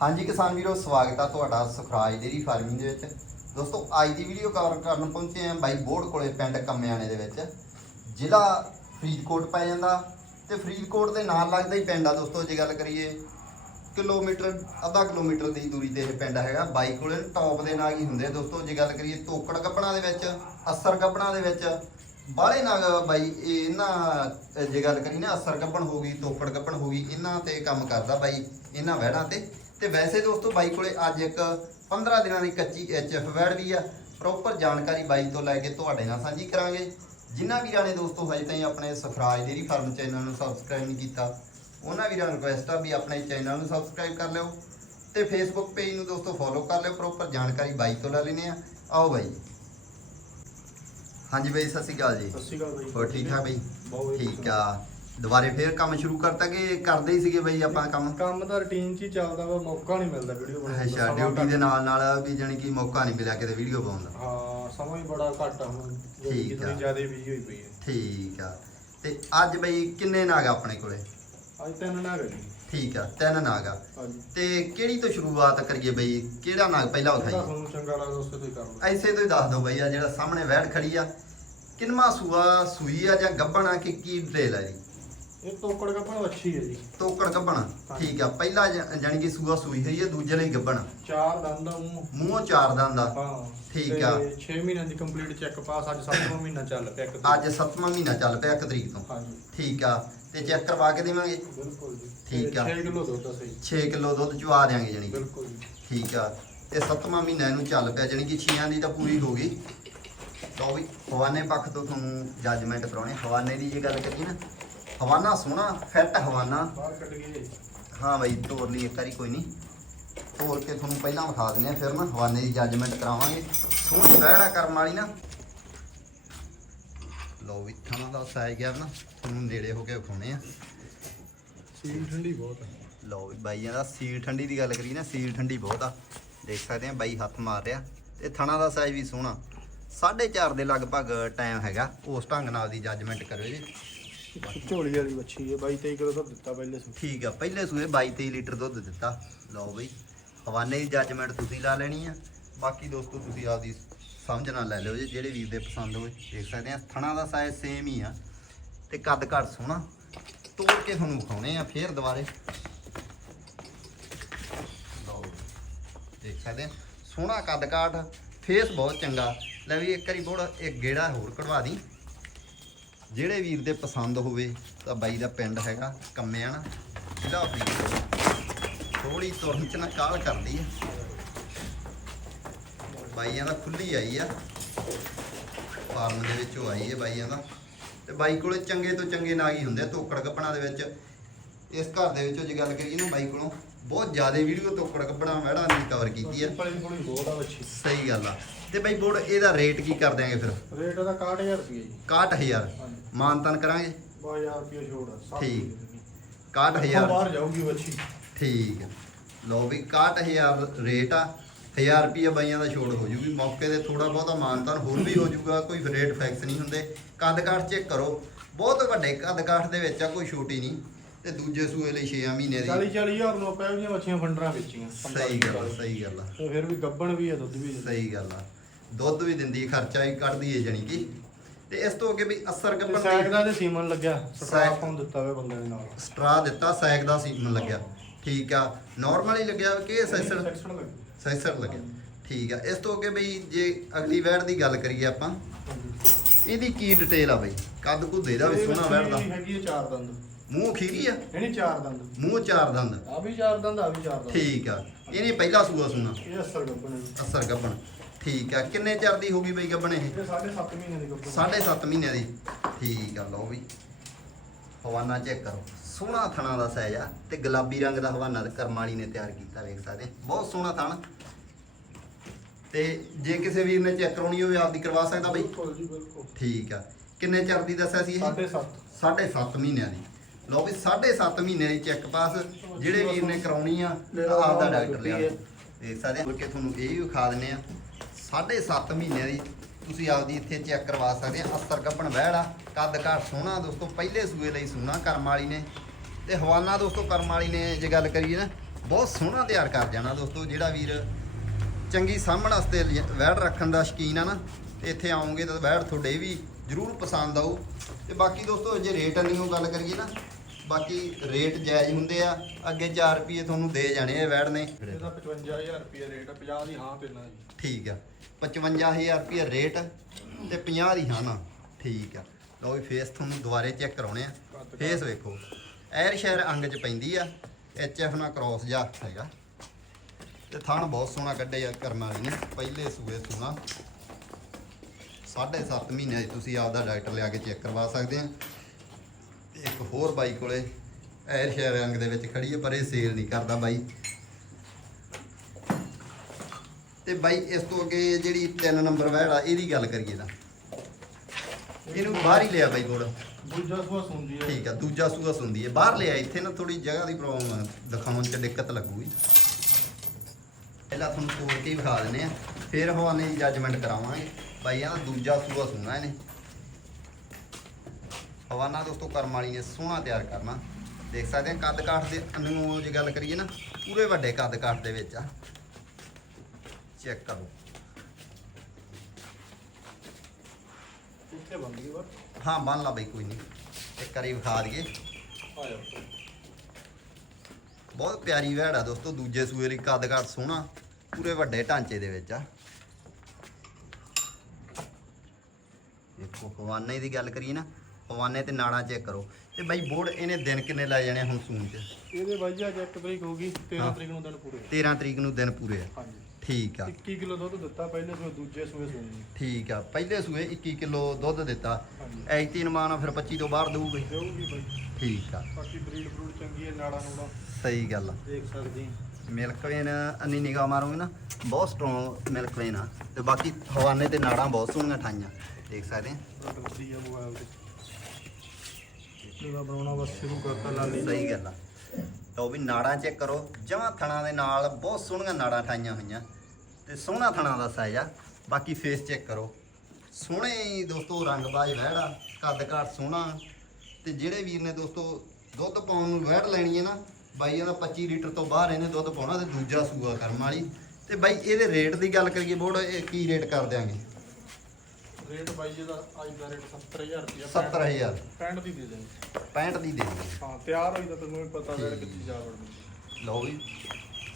ਹਾਂਜੀ ਕਿਸਾਨ ਵੀਰੋ, ਸਵਾਗਤ ਆ ਤੁਹਾਡਾ ਸੁਖਰਾਜ ਡੇਰੀ ਫਾਰਮਿੰਗ ਦੇ ਵਿੱਚ। ਦੋਸਤੋ, ਅੱਜ ਦੀ ਵੀਡੀਓ ਕਵਰ ਕਰਨ ਪਹੁੰਚੇ ਆ ਬਾਈ ਬੋਰਡ ਕੋਲੇ ਪਿੰਡ ਕੰਮਿਆਣੇ ਦੇ ਵਿੱਚ। ਜ਼ਿਲ੍ਹਾ ਫਰੀਦਕੋਟ ਪੈ ਜਾਂਦਾ ਤੇ ਫਰੀਦਕੋਟ ਦੇ ਨਾਲ ਲੱਗਦਾ ਹੀ ਪਿੰਡ ਆ ਦੋਸਤੋ, ਜੇ ਗੱਲ ਕਰੀਏ ਕਿਲੋਮੀਟਰ, ਅੱਧਾ ਕਿਲੋਮੀਟਰ ਦੀ ਦੂਰੀ ਤੇ ਇਹ ਪਿੰਡ ਹੈਗਾ। ਬਾਈ ਕੋਲੇ ਟੌਪ ਦੇ ਨਾਗ ਹੀ ਹੁੰਦੇ ਦੋਸਤੋ, ਜੇ ਗੱਲ ਕਰੀਏ ਤੋਕੜ ਕੱਪੜਾਂ ਦੇ ਵਿੱਚ, ਅਸਰ ਕੱਪੜਾਂ ਦੇ ਵਿੱਚ, ਬਾਹਲੇ ਨਾਗ ਬਾਈ ਇਹਨਾਂ, ਜੇ ਗੱਲ ਕਰੀ ਨਾ ਅਸਰ ਕੱਪਣ ਹੋ ਗਈ, ਤੋਕੜ ਕੱਪਣ ਹੋ ਗਈ, ਇਹਨਾਂ ਤੇ ਕੰਮ ਕਰਦਾ ਬਾਈ, ਇਹਨਾਂ ਵਹਿੜਾਂ ਤੇ। ਤੇ ਵੈਸੇ ਦੋਸਤੋ ਬਾਈ ਕੋਲੇ ਅੱਜ ਇੱਕ 15 ਦਿਨਾਂ ਦੀ ਕੱਚੀ ਐਚਐਫ ਵੈੜ ਵੀ ਆ। ਪ੍ਰੋਪਰ ਜਾਣਕਾਰੀ ਬਾਈ ਤੋਂ ਲੈ ਕੇ ਤੁਹਾਡੇ ਨਾਲ ਸਾਂਝੀ ਕਰਾਂਗੇ। ਜਿਨ੍ਹਾਂ ਵੀਰਾਂ ਨੇ ਦੋਸਤੋ ਹਜੇ ਤਾਈਂ ਆਪਣੇ ਸਫਰਾਜ ਡੇਰੀ ਫਾਰਮ ਚੈਨਲ ਨੂੰ ਸਬਸਕ੍ਰਾਈਬ ਨਹੀਂ ਕੀਤਾ ਉਹਨਾਂ ਵੀਰਾਂ ਨੂੰ ਰਿਕੁਐਸਟ ਆ ਵੀ ਆਪਣੇ ਚੈਨਲ ਨੂੰ ਸਬਸਕ੍ਰਾਈਬ ਕਰ ਲਿਓ ਤੇ ਫੇਸਬੁੱਕ ਪੇਜ ਨੂੰ ਦੋਸਤੋ ਫੋਲੋ ਕਰ ਲਿਓ ਪ੍ਰੋਪਰ ਜਾਣਕਾਰੀ ਬਾਈ ਤੋਂ ਲੈ ਲੈਨੇ ਆ ਆਓ ਬਾਈ। ਹਾਂਜੀ ਬਾਈ ਸਤਿ ਸ਼੍ਰੀ ਅਕਾਲ ਜੀ। ਸਤਿ ਸ਼੍ਰੀ ਅਕਾਲ ਬਾਈ। ਹੋਰ ਠੀਕ ਠਾਕ ਬਾਈ। ਠੀਕ ਆ। ਦੁਬਾਰੇ ਫੇਰ ਕੰਮ ਸ਼ੁਰੂ ਕਰਤਾ ਕਿ ਕਰਦੇ ਹੀ ਸੀਗੇ ਬਾਈ ਆਪਾਂ ਕੰਮ? ਕੰਮ ਤਾਂ ਰੁਟੀਨ 'ਚ ਹੀ ਚੱਲਦਾ ਵਾ ਮੌਕਾ ਨਹੀਂ ਮਿਲਦਾ ਵੀਡੀਓ ਬਣਾਉਣ ਦਾ ਅੱਛਾ ਸਮਾਂ ਡਿਊਟੀ ਦੇ ਨਾਲ ਨਾਲ ਵੀ ਜਾਣੀ ਕਿ ਮੌਕਾ ਨਹੀਂ ਮਿਲਿਆ ਕਿਤੇ ਵੀਡੀਓ ਪਾਉਣ ਦਾ। ਹਾਂ ਸਮਾਂ ਹੀ ਬੜਾ ਘੱਟ ਆ ਹੁਣ ਠੀਕ ਆ। ਥੋੜੀ ਜ਼ਿਆਦਾ ਬਿਜ਼ੀ ਹੋਈ ਪਈ ਹੈ ਠੀਕ ਆ। ਤੇ ਅੱਜ ਬਈ ਕਿੰਨੇ ਨਾਗ ਆ ਆਪਣੇ ਕੋਲੇ? ਅੱਜ ਤਿੰਨ ਨਾ ਗਈ ਠੀਕ ਆ ਤਿੰਨ ਨਾਗ ਆ। ਹਾਂਜੀ। ਤੇ ਕਿਹੜੀ ਤੋਂ ਸ਼ੁਰੂਆਤ ਕਰੀਏ ਬਈ? ਕਿਹੜਾ ਨਾਗ ਪਹਿਲਾਂ ਜਿਹੜਾ ਉਠਾਈਏ? ਤੁਹਾਨੂੰ ਚੰਗਾ ਲੱਗਦਾ ਉਸੇ ਤੋਂ ਹੀ ਕਰ ਲਓ। ਐਸੇ ਤੋਂ ਹੀ ਦੱਸ ਦਿਓ ਬਈ ਆ ਜਿਹੜਾ ਸਾਹਮਣੇ ਵੈੜ ਖੜੀ ਆ। ਕਿੰਨਵਾ ਸੂਆ ਸੂਈ ਆ ਜਾਂ ਗੱਬਣ ਆ ਕਿ ਕੀ ਡੇਲ ਆ ਜੀ? ਇਹ ਤੋਕੜ ਅੱਛੀ ਹੈ ਜੀ। ਤੋਕੜ ਗੱਬਣ ਠੀਕ ਆ। ਪਹਿਲਾ ਜ- ਜਾਣੀ ਕਿ ਸੂਆ ਸੂਈ ਹੋਈ ਹੈ ਦੂਜੇ ਲਈ ਗੱਬਣ ਚਾਰ ਦੰਦ ਆ ਮੂੰਹ। ਮੂੰਹੋਂ ਚਾਰ ਦੰਦ ਆ। ਹਾਂ। ਠੀਕ ਆ। 6 ਮਹੀਨਿਆਂ ਦੀ ਕੰਪਲੀਟ ਚੈੱਕ ਪਾਸ ਅੱਜ 7ਵਾਂ ਮਹੀਨਾ ਚੱਲ ਪਿਆ ਇੱਕ ਅੱਜ 7ਵਾਂ ਮਹੀਨਾ ਚੱਲ ਪਿਆ 1 ਤਰੀਕ ਤੋਂ। ਹਾਂਜੀ। ਠੀਕ ਆ। ਤੇ ਚੈੱਕ ਕਰਵਾ ਕੇ ਦੇਵਾਂਗੇ? ਬਿਲਕੁਲ ਜੀ। ਠੀਕ ਆ। 6 ਕਿਲੋ ਦੁੱਧ ਆ ਸਹੀ। 6 ਕਿਲੋ ਦੁੱਧ ਚਵਾ ਦਿਆਂਗੇ ਜਾਣੀ ਕਿ। ਬਿਲਕੁਲ ਜੀ। ਠੀਕ ਆ। ਤੇ 7ਵਾਂ ਮਹੀਨਾ ਇਹਨੂੰ ਚੱਲ ਪਿਆ ਜਾਣੀ ਕਿ ਛੀਆਂ ਦੀ ਤਾਂ ਪੂਰੀ ਹੋ ਗਈ। ਲਓ ਵੀ ਹਵਾਨੇ ਪੱਖ ਤੋਂ ਤੁਹਾਨੂੰ ਜੱਜਮੈਂਟ ਕਰਾਉਣੇ ਹਵਾਨੇ ਦੀ ਜੇ ਗੱਲ ਕਰੀਏ ਨਾ ਹਵਾਨਾ ਸੋਹਣਾ ਫਿੱਟ ਹਵਾਨਾ। ਬਾਹਰ ਕੱਢ ਗਈ ਜੀ। ਹਾਂ ਬਾਈ ਤੋਰ ਲਈ ਇੱਕ ਵਾਰੀ ਕੋਈ ਨਹੀਂ। ਤੋਰ ਕੇ ਤੁਹਾਨੂੰ ਪਹਿਲਾਂ ਵਿਖਾ ਦਿੰਦੇ ਆ ਫਿਰ ਨਾ ਹਵਾਨੇ ਦੀ ਜੱਜਮੈਂਟ ਕਰਾਵਾਂਗੇ। ਸੋਹਣੀ ਵਹਿੜਾ ਕਰਮ ਵਾਲੀ ਨਾ। ਲਓ ਵੀ ਥਾਣਾ ਦਾ ਸਾਇ ਗਿਆ ਨਾ ਤੁਹਾਨੂੰ ਨੇੜੇ ਹੋ ਕੇ ਵਿਖਾਉਣੇ ਆ। ਸੀਲ ਠੰਡੀ ਬਹੁਤ ਆ। ਲਓ ਵੀ ਬਾਈਆਂ ਦਾ ਸੀਲ ਠੰਡੀ ਦੀ ਗੱਲ ਕਰੀਏ ਨਾ ਸੀਲ ਠੰਡੀ ਬਹੁਤ ਆ। ਦੇਖ ਸਕਦੇ ਆ ਬਾਈ ਹੱਥ ਮਾਰ ਰਿਹਾ। ਤੇ ਥਣਾ ਦਾ ਸਾਈਜ਼ ਵੀ ਸੋਹਣਾ। 4.5 ਦੇ ਲਗਭਗ ਟਾਈਮ ਹੈਗਾ ਉਸ ਢੰਗ ਨਾਲ ਦੀ ਜੱਜਮੈਂਟ ਕਰਿਓ ਜੀ। ਝੋਲੀ ਵਾਲੀ ਵੱਛੀ ਹੈ 22 23 ਕਿਲੋ ਦੁੱਧ ਦਿੱਤਾ ਪਹਿਲੇ ਸੂ ਠੀਕ ਆ, ਪਹਿਲੇ ਸੂਏ 22 23 ਲੀਟਰ ਦੁੱਧ ਦਿੱਤਾ। ਲਓ ਬਈ, ਹਵਾਨੇ ਦੀ ਜੱਜਮੈਂਟ ਤੁਸੀਂ ਲਾ ਲੈਣੀ ਆ। ਬਾਕੀ ਦੋਸਤੋ, ਤੁਸੀਂ ਆਪਦੀ ਸਮਝ ਨਾਲ ਲੈ ਲਿਓ ਜੀ, ਜਿਹੜੇ ਵੀਰ ਦੇ ਪਸੰਦ ਹੋਏ, ਦੇਖ ਸਕਦੇ ਆ। ਥਣਾ ਦਾ ਸਾਈਜ਼ ਸੇਮ ਹੀ ਆ। ਤੇ ਕੱਦ ਘੱਟ ਸੋਹਣਾ। ਤੋੜ ਕੇ ਤੁਹਾਨੂੰ ਵਿਖਾਉਣੇ ਆ ਫੇਰ ਦੁਬਾਰੇ। ਲਓ ਦੇਖ ਸਕਦੇ ਆ। ਸੋਹਣਾ ਕੱਦ ਕਾਠ ਫੇਸ ਬਹੁਤ ਚੰਗਾ। ਲੈ ਵੀ ਇੱਕ ਵਾਰੀ ਬੋੜ ਇੱਕ ਗੇੜਾ ਹੋਰ ਕਢਵਾ ਦੀ। ਜਿਹੜੇ ਵੀਰ ਦੇ ਪਸੰਦ ਹੋਵੇ ਤਾਂ ਬਾਈ ਦਾ ਪਿੰਡ ਹੈਗਾ ਕੰਮਿਆਣਾ ਜ਼ਿਲ੍ਹਾ ਫਰੀਦਕੋਟ ਥੋੜੀ ਤੁਰਨ ਚ ਨਾ ਕਾਲ ਕਰਦੀ ਆ ਬਾਈਆਂ ਦਾ ਖੁੱਲੀ ਆਈ ਆ। ਫਾਰਮ ਦੇ ਵਿੱਚੋਂ ਆਈ ਹੈ ਬਾਈਆਂ ਦਾ। ਤੇ ਬਾਈ ਕੋਲੇ ਚੰਗੇ ਤੋਂ ਚੰਗੇ ਨਾਗ ਹੀ ਹੁੰਦੇ ਆ ਤੋਕੜ ਕੱਪਣਾ ਦੇ ਵਿੱਚ। ਇਸ ਘਰ ਦੇ ਵਿੱਚੋਂ ਜੇ ਗੱਲ ਕਰੀਏ ਨਾ ਬਾਈ ਕੋਲੋਂ ਬਹੁਤ ਜ਼ਿਆਦਾ ਵੀਡੀਓ ਤੋਕੜ ਕੱਪਣਾ ਵੜਾ ਦੀ ਕਵਰ ਕੀਤੀ ਆ। ਪਲੀ ਪਲੀ ਬਹੁਤ ਆ ਬੱਚੀ। ਸਹੀ ਗੱਲ ਆ। ਤੇ ਬਾਈ ਬੋੜ ਇਹਦਾ ਰੇਟ ਕੀ ਕਰ ਦਿਆਂਗੇ ਫਿਰ? ਰੇਟ ਉਹਦਾ 61000 ਰੁਪਏ ਜੀ। 61000 ਹਾਂਜੀ। ਮਾਨਤਨ ਕਰਾਂਗੇ? 12000 ਰੁਪਏ ਛੋੜ ਆ ਸੱਤ ਠੀਕ। ਰੁਪਏ ਦੀ। 61000 ਬਾਹਰ ਜਾਊਗੀ ਬੱਚੀ ਠੀਕ ਹੈ। ਲਓ ਵੀ 61000 ਰੇਟ ਆ 1000 ਰੁਪਏ ਬਾਈਆਂ ਦਾ ਛੋੜ ਹੋ ਜੂਗੀ। ਮੌਕੇ ਤੇ ਥੋੜਾ ਬਹੁਤਾ ਮਾਨਤਾਨ ਹੋਰ ਵੀ ਹੋ ਜੂਗਾ ਕੋਈ ਰੇਟ ਫਿਕਸ ਨਹੀਂ ਹੁੰਦੇ। ਕੱਦ ਕਾਠ ਚੈੱਕ ਕਰੋ ਬਹੁਤ ਵੱਡੇ ਕੱਦ ਕਾਠ ਦੇ ਵਿੱਚ ਆ ਕੋਈ ਛੋਟੀ ਨਹੀਂ। ਤੇ ਦੂਜੇ ਸੂਏ ਲਈ 6 ਮਹੀਨੇ 40 ਦੀ 40000 ਨੂੰ ਆਪਾਂ ਇਹਦੀਆਂ ਬੱਚੀਆਂ ਫੰਡਰਾਂ ਵੇਚੀਆਂ। ਸਹੀ ਗੱਲ ਆ, ਸਹੀ ਗੱਲ ਆ। ਤੇ ਫਿਰ ਵੀ ਗੱਬਣ ਵੀ ਆ ਦੁੱਧ ਵੀ ਆ। ਸਹੀ ਗੱਲ ਆ। ਦੁੱਧ ਵੀ ਦਿੰਦੀ ਖਰਚਾ ਵੀ ਕੱਢਦੀ ਹੈ ਜਾਣੀ ਕਿ। ਤੇ ਇਸ ਤੋਂ ਅੱਗੇ ਵੀ ਅਸਰ ਤੇ ਕੱਪਣ ਸੈਕ ਦੀ ਦਾ ਤੇ ਸੀਮਨ ਲੱਗਿਆ। ਸਟਰਾਪ ਨੂੰ ਦਿੱਤਾ ਹੋਇਆ ਬੰਦੇ ਦੇ ਨਾਲ। ਸਟਰਾ ਦਿੱਤਾ ਸੈਕ ਦਾ ਸੀਮਨ ਲੱਗਿਆ। ਠੀਕ ਆ ਨਾਰਮਲ ਹੀ ਲੱਗਿਆ ਕਿ ਸੈਸਰ ਸੈਸਰ ਲੱਗਿਆ। ਠੀਕ ਆ ਇਸ ਤੋਂ ਅੱਗੇ ਬਈ ਜੇ ਅਗਲੀ ਵੈੜ ਦੀ ਗੱਲ ਕਰੀਏ ਆਪਾਂ ਇਹਦੀ ਕੀ ਡਿਟੇਲ ਆ ਬਈ? ਕੱਦ ਕੁੱਦੇ ਦਾ ਵੀ ਇਹ ਸੋਹਣਾ ਵੈੜ ਦਾ ਹੈਗੀ ਹੈ ਚਾਰ ਦੰਦ। ਮੂੰਹ ਖੀਰੀ ਆ? ਇਹਨੇ ਚਾਰ ਦੰਦ। ਮੂੰਹ ਚਾਰ ਦੰਦ। ਆ ਵੀ ਚਾਰ ਦੰਦ ਆ ਵੀ ਚਾਰ ਦੰਦ। ਠੀਕ ਆ ਇਹਨੇ ਪਹਿਲਾ ਸੂਆ ਸੁਣਾ ਇਹ ਅਸਰ ਜੀ। ਅਸਰ ਗੱਬਣ ਠੀਕ ਆ। ਕਿੰਨੇ ਚਿਰ ਦੀ ਹੋਗੀ ਬਈ ਗੱਬਣ ਇਹ? ਇਹ 7.5 ਮਹੀਨੇ ਦੀ ਗੱਬਣ। ਸਾਢੇ ਸੱਤ ਮਹੀਨਿਆਂ ਦੀ। ਠੀਕ ਆ ਲਓ ਵੀ ਹਵਾਨਾ ਚੈੱਕ ਕਰੋ। ਸੋਹਣਾ ਥਣਾ ਦਾ ਸਾਈਜ਼ ਆ ਤੇ ਗੁਲਾਬੀ ਰੰਗ ਦਾ ਹਵਾਨਾ ਤੇ ਕਰਮ ਵਾਲੀ ਨੇ ਤਿਆਰ ਕੀਤਾ ਵੇਖ ਸਕਦੇ ਬਹੁਤ ਸੋਹਣਾ ਥਣ। ਤੇ ਜੇ ਕਿਸੇ ਵੀਰ ਨੇ ਚੈੱਕ ਕਰਾਉਣੀ ਹੋਵੇ ਆਪਦੀ ਕਰਵਾ ਸਕਦਾ ਬਈ? ਬਿਲਕੁਲ ਜੀ ਬਿਲਕੁਲ। ਠੀਕ ਆ। ਕਿੰਨੇ ਚਿਰ ਦੀ ਦੱਸਿਆ ਸੀ ਇਹ? 7.5 ਸਾਢੇ ਸੱਤ ਮਹੀਨਿਆਂ ਦੀ। ਲਓ ਵੀ ਸਾਢੇ ਸੱਤ ਮਹੀਨੇ ਦੀ ਚੈੱਕ ਪਾਸ। ਜਿਹੜੇ ਵੀਰ ਨੇ ਕਰਾਉਣੀ ਆ ਤਾਂ ਆਪਦਾ ਡਾਕਟਰ ਲਿਆ ਦੇਖ ਸਕਦੇ ਆ। ਕਿ ਤੁਹਾਨੂੰ ਇਹ ਵੀ ਵਿਖਾ ਦਿੰਨੇ ਆ। ਸਾਢੇ ਸੱਤ ਮਹੀਨਿਆਂ ਦੀ ਤੁਸੀਂ ਆਪਦੀ ਇੱਥੇ ਚੈੱਕ ਕਰਵਾ ਸਕਦੇ ਆ। ਅਸਤਰ ਗੱਭਣ ਵਹਿੜਾ, ਕੱਦ ਘਾਟ ਸੋਹਣਾ ਦੋਸਤੋ, ਪਹਿਲੇ ਸੂਏ ਲਈ ਸੋਹਣਾ ਕਰਮ ਵਾਲੀ ਨੇ। ਤੇ ਹਵਾਨਾ ਦੋਸਤੋ, ਕਰਮ ਵਾਲੀ ਨੇ ਜੇ ਗੱਲ ਕਰੀਏ ਨਾ, ਬਹੁਤ ਸੋਹਣਾ ਤਿਆਰ ਕਰ ਜਾਣਾ ਦੋਸਤੋ, ਜਿਹੜਾ ਵੀਰ ਚੰਗੀ ਸਾਂਭਣ ਵਾਸਤੇ ਲਿਆ- ਵੈੜ ਰੱਖਣ ਦਾ ਸ਼ਕੀਨ ਆ ਨਾ, ਤੇ ਇੱਥੇ ਆਉਂਗੇ ਤਾਂ ਵੈੜ ਤੁਹਾਡੇ ਵੀ ਜ਼ਰੂਰ ਪਸੰਦ ਆਊ। ਤੇ ਬਾਕੀ ਦੋਸਤੋ, ਜੇ ਰੇਟ ਨਹੀਂ ਗੱਲ ਕਰੀਏ ਨਾ ਬਾਕੀ ਰੇਟ ਜਾਇਜ਼ ਹੁੰਦੇ ਆ। ਅੱਗੇ 4 ਰੁਪਏ ਤੁਹਾਨੂੰ ਦੇ ਜਾਣੇ ਆ ਵੈੜ ਨੇ। ਇਹਦਾ 55000 ਰੁਪਏ ਰੇਟ ਆ 50 ਦੀ ਹਾਂ ਪਹਿਲਾਂ ਜੀ। ਠੀਕ ਆ। 55000 ਰੁਪਏ ਰੇਟ ਤੇ 50 ਦੀ ਹਾਂ ਨਾ। ਠੀਕ ਆ। ਲਓ ਵੀ ਫੇਸ ਤੁਹਾਨੂੰ ਦੁਬਾਰੇ ਚੈੱਕ ਕਰਾਉਣੇ ਆ। ਫੇਸ ਵੇਖੋ। ਐਰ ਸ਼ਹਿਰ ਅੰਗ ਚ ਪੈਂਦੀ ਆ। ਐਚ ਐਫ ਨਾਲ ਕ੍ਰਾਸ ਜਾ ਹੈਗਾ। ਤੇ ਥਣ ਬਹੁਤ ਸੋਹਣਾ ਕੱਢਿਆ ਕਰਮ ਵਾਲੀ ਨੇ। ਪਹਿਲੇ ਸੂਏ ਸੋਹਣਾ ਸਾਢੇ ਸੱਤ ਮਹੀਨੇ ਦੀ ਤੁਸੀਂ ਆਪਦਾ ਡਾਕਟਰ ਲਿਆ ਕੇ ਚੈੱਕ ਕਰਵਾ ਸਕਦੇ ਆ। ਇੱਕ ਹੋਰ ਬਾਈ ਕੋਲੇ ਐਰ ਸ਼ਹਿਰ ਅੰਗ ਦੇ ਵਿੱਚ ਖੜੀ ਹੈ ਪਰ ਇਹ ਸੇਲ ਨਹੀਂ ਕਰਦਾ ਬਾਈ। ਤੇ ਬਾਈ ਇਸ ਤੋਂ ਅੱਗੇ ਜਿਹੜੀ 3 ਨੰਬਰ ਆ ਇਹਦੀ ਗੱਲ ਕਰੀਏ ਤਾਂ। ਇਹਨੂੰ ਬਾਹਰ ਹੀ ਲਿਆ ਬਾਈ ਬੋੜ ਦੂਜਾ ਸੂਆ ਸੁਣਦੀ ਹੈ। ਠੀਕ ਆ ਦੂਜਾ ਸੂਆ ਸੁੰਦੀ ਹੈ। ਬਾਹਰ ਲਿਆ ਇੱਥੇ ਨਾ ਥੋੜੀ ਜਗ੍ਹਾ ਦੀ ਪ੍ਰੋਬਲਮ ਆ। ਦਿਖਾਉਣ 'ਚ ਦਿੱਕਤ ਲੱਗੂਗੀ। ਪਹਿਲਾਂ ਤੁਹਾਨੂੰ ਤੋੜ ਕੇ ਵਿਖਾ ਦਿੰਦੇ ਆ। ਫਿਰ ਹਵਾਨੇ ਦੀ ਜੱਜਮੈਂਟ ਕਰਾਵਾਂਗੇ। ਬਾਈ ਆ ਦੂਜਾ ਸੂਆ ਸੁਣਾ ਇਹਨੇ। ਹਵਾਨਾ ਦੋਸਤੋ ਕਰਮ ਵਾਲੀ ਨੇ ਸੋਹਣਾ ਤਿਆਰ ਕਰਨਾ। ਦੇਖ ਸਕਦੇ ਆ ਕੱਦ ਕਾਠ ਦੇ ਨੂੰ ਜੇ ਗੱਲ ਕਰੀਏ ਨਾ ਪੂਰੇ ਵੱਡੇ ਕੱਦ ਕਾਠ ਦੇ ਵਿੱਚ ਆ। ਚੈੱਕ ਕਰੋ। ਉੱਥੇ ਬੰਦੀ ਵਾ ਹਾਂ ਮੰਨ ਲਾ ਬਈ ਕੋਈ ਨਹੀਂ। ਇੱਕ ਵਾਰੀ ਵਿਖਾ ਦਈਏ। ਬਹੁਤ ਪਿਆਰੀ ਵੈੜ ਆ ਦੋਸਤੋ ਦੂਜੇ ਸੂਏ ਦੀ ਕੱਦ ਕਾਠ ਸੋਹਣਾ ਪੂਰੇ ਵੱਡੇ ਢਾਂਚੇ ਦੇ ਵਿੱਚ ਆ। ਦੇਖੋ ਹਵਾਨੇ ਦੀ ਗੱਲ ਕਰੀਏ ਨਾ ਹਵਾਨੇ ਤੇ ਨਾੜਾਂ ਚੈੱਕ ਕਰੋ। ਤੇ ਬਾਈ ਬੋਰਡ ਇਹਨੇ ਦਿਨ ਕਿੰਨੇ ਲੈ ਜਾਣੇ ਹੁਣ ਸੂਣ ਚ? ਇਹਦੇ ਬਾਈ ਅੱਜ 1 ਤਰੀਕ ਹੋਗੀ 13 ਹਾਂ। ਤਰੀਕ ਨੂੰ ਦਿਨ ਪੂਰੇ 13 ਤਰੀਕ ਨੂੰ ਦਿਨ ਪੂਰੇ ਆ। ਹਾਂਜੀ। ਠੀਕ ਆ। 21 ਕਿਲੋ ਦੁੱਧ ਦਿੱਤਾ ਪਹਿਲੇ ਸੂਏ ਦੂਜੇ ਸੂਏ ਸੂਈ ਠੀਕ ਆ। ਪਹਿਲੇ ਸੂਏ 21 ਕਿਲੋ ਦੁੱਧ ਦਿੱਤਾ। ਐਤੀ ਨਮਾਨ ਫਿਰ 25 ਤੋਂ ਬਾਹਰ ਦਊਗੇ। ਦੇਊਗੀ ਬਾਈ। ਠੀਕ ਆ। ਬਾਕੀ ਬਰੀਡ ਬਰੂਡ ਚੰਗੀ ਹੈ ਨਾੜਾ ਨੂੜਾ। ਸਹੀ ਗੱਲ ਆ। ਦੇਖ ਸਕਦੀ ਮਿਲਕ ਵੇਨ ਅੰਨੀ ਨਿਗਾਹ ਮਾਰੋਗੇ ਨਾ ਬਹੁਤ ਸਟਰੋਂਗ ਮਿਲਕ ਵੇਨ ਆ। ਤੇ ਬਾਕੀ ਹਵਾਨੇ ਤੇ ਨਾੜਾਂ ਬਹੁਤ ਸੋਹਣੀਆਂ ਠਾਈਆਂ। ਦੇਖ ਸਕਦੇ ਆ ਬਰਡ ਵੱਡੀ ਆ ਮੋਬਾਈਲ ਤੇ ਇਹਦਾ ਬਣਾਉਣਾ ਬਸ ਸ਼ੁਰੂ ਕਰਤਾ ਲਾਲੀ ਸਹੀ ਗੱਲ ਆ। ਤਾਂ ਉਹ ਵੀ ਨਾੜਾਂ ਚੈੱਕ ਕਰੋ। ਜਮਾਂ ਥਣਾ ਦੇ ਨਾਲ ਬਹੁਤ ਸੋਹਣੀਆਂ ਨਾੜਾਂ ਠਾਈਆਂ ਹੋਈਆਂ। ਤੇ ਸੋਹਣਾ ਥਣਾ ਦਾ ਸਾਈਜ਼ ਆ। ਬਾਕੀ ਫੇਸ ਚੈੱਕ ਕਰੋ। ਸੋਹਣੇ ਹੀ ਦੋਸਤੋ ਰੰਗਬਾਜ਼ ਵਹਿੜਾ ਕੱਦ ਘਾਟ ਸੋਹਣਾ। ਤੇ ਜਿਹੜੇ ਵੀਰ ਨੇ ਦੋਸਤੋ, ਦੁੱਧ ਪਾਉਣ ਨੂੰ ਵਹਿੜ ਲੈਣੀ ਹੈ ਨਾ, ਬਾਈ ਇਹਦਾ 25 ਲੀਟਰ ਤੋਂ ਬਾਹਰ ਇਹਨੇ ਦੁੱਧ ਪਾਉਣਾ ਤੇ ਦੂਜਾ ਸੂਆ ਕਰਮ ਵਾਲੀ। ਤੇ ਬਾਈ, ਇਹਦੇ ਰੇਟ ਦੀ ਗੱਲ ਕਰੀਏ ਬੋੜ ਇਹ ਕੀ ਰੇਟ ਕਰ ਦਿਆਂਗੇ? ਰੇਟ ਬਾਈ ਇਹਦਾ ਅੱਜ ਦਾ ਰੇਟ 70000 ਰੁਪਇਆ 70000 ਪੈਂਟ ਦੀ ਦੇ ਦੇਣੀ। 65 ਦੀ ਦੇ ਦਿਓ ਹਾਂ ਤਿਆਰ ਹੋਈ ਤਾਂ ਵੀ ਪਤਾ ਰੇਟ ਕਿੱਥੇ ਜਾ ਵੜਨੀ। ਲਓ ਵੀ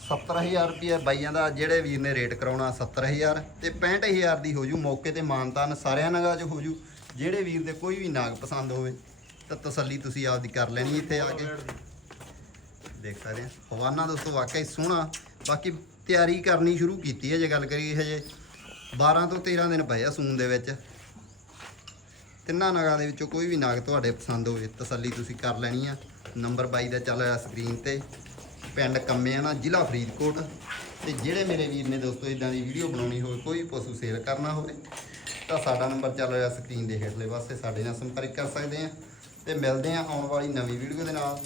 70000 ਰੁਪਏ ਬਾਈਆਂ ਦਾ ਜਿਹੜੇ ਵੀਰ ਨੇ ਰੇਟ ਕਰਾਉਣਾ 70000 ਤੇ 65000 ਦੀ ਹੋ ਜੂ ਮੌਕੇ ਤੇ ਮਾਨਤਾਨ ਸਾਰਿਆਂ ਨਗਾਂ 'ਚ ਹੋ ਜੂ ਜਿਹੜੇ ਵੀਰ ਦੇ ਕੋਈ ਵੀ ਨਾਗ ਪਸੰਦ ਹੋਵੇ ਤਾਂ ਤਸੱਲੀ ਤੁਸੀਂ ਆਪਦੀ ਕਰ ਲੈਣੀ ਇੱਥੇ ਆ ਕੇ। ਦੇਖ ਸਕਦੇ ਆ। ਹਵਾਨਾ ਦੋਸਤੋ ਵਾਕਈ ਸੋਹਣਾ। ਬਾਕੀ ਤਿਆਰੀ ਕਰਨੀ ਸ਼ੁਰੂ ਕੀਤੀ ਹੈ ਜੇ ਗੱਲ ਕਰੀਏ ਹਜੇ। 12 ਤੋਂ 13 ਦਿਨ ਪਏ ਆ ਸੂਨ ਦੇ ਵਿੱਚ। ਤਿੰਨਾਂ ਨਗਾਂ ਦੇ ਵਿੱਚੋਂ ਕੋਈ ਵੀ ਨਾਗ ਤੁਹਾਡੇ ਪਸੰਦ ਹੋਵੇ, ਤਸੱਲੀ ਤੁਸੀਂ ਕਰ ਲੈਣੀ ਆ। ਨੰਬਰ 22 ਦਾ ਚੱਲ ਰਿਹਾ ਸਕਰੀਨ ਤੇ। ਪਿੰਡ ਕੰਮਿਆਣਾ, ਜ਼ਿਲ੍ਹਾ ਫਰੀਦਕੋਟ। ਤੇ ਜਿਹੜੇ ਮੇਰੇ ਵੀਰ ਨੇ ਦੋਸਤੋ ਇਦਾਂ ਦੀ ਵੀਡੀਓ ਬਣਾਉਣੀ ਹੋਵੇ, ਕੋਈ ਪਸ਼ੂ ਸੇਲ ਕਰਨਾ ਹੋਵੇ, ਤਾਂ ਸਾਡਾ ਨੰਬਰ ਚੱਲ ਰਿਹਾ ਸਕਰੀਨ ਦੇ ਹੇਠਲੇ ਪਾਸੇ। ਸਾਡੇ ਨਾਲ ਸੰਪਰਕ ਕਰ ਸਕਦੇ ਆ। ਤੇ ਮਿਲਦੇ ਆ ਆਉਣ ਵਾਲੀ ਨਵੀਂ ਵੀਡੀਓ ਦੇ ਨਾਲ।